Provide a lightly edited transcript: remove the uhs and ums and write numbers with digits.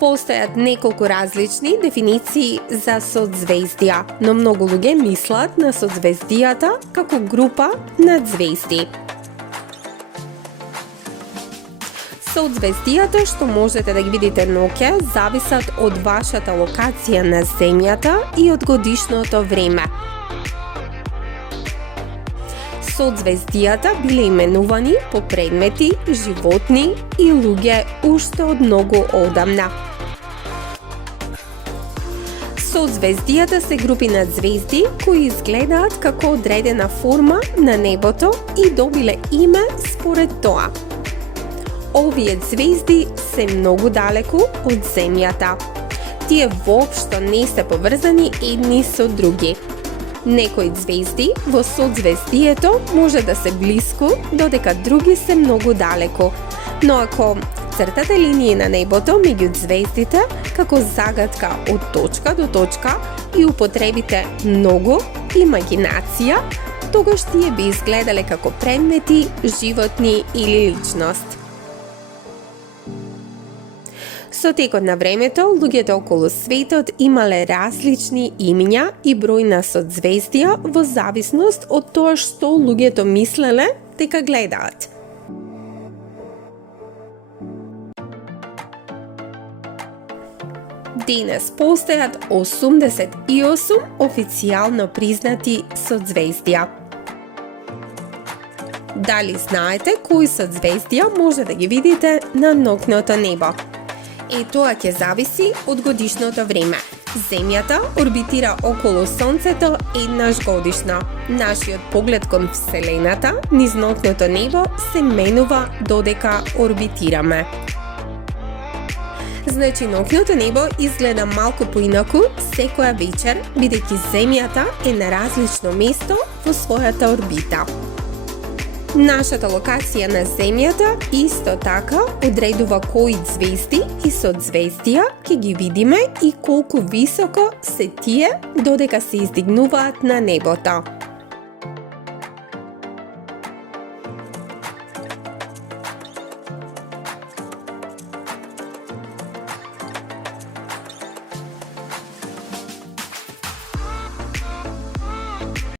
Постојат неколку различни дефиниции за соцзвездија, но многу луѓе мислат на соцзвездијата како група над звезди. Соцзвездијата што можете да ги видите ноќе зависат од вашата локација на Земјата и од годишното време. Соцзвездијата биле именувани по предмети, животни и луѓе уште од многу одамна. Соцзвездијата се групи над звезди кои изгледаат како одредена форма на небото и добиле име според тоа. Овие звезди се многу далеку од Земјата. Тие воопшто не се поврзани едни со други. Некои звезди во соцзвездието може да се блиску, додека други се многу далеку. Но ако цртате линии на небото меѓу звездите како загатка од точка до точка и употребите многу имагинација, тогаш тие би изгледале како предмети, животни или личност. Со текот на времето, луѓето околу светот имале различни имиња и број на соцзвездија во зависност од тоа што луѓето мислеле дека гледаат. Денес постојат 88 официјално признати соцзвездија. Дали знаете кои соцзвездија може да ги видите на ноќното небо? Тоа ќе зависи од годишното време. Земјата орбитира околу Сонцето еднаш годишно. Нашиот поглед кон Вселената низ ноќното небо се менува додека орбитираме. Значи, ноќното небо изгледа малку поинаку секоја вечер, бидејќи Земјата е на различно место во својата орбита. Нашата локација на Земјата исто така одредува кои звезди и соцзвездија ќе ги видиме и колку високо се тие додека се издигнуваат на небото.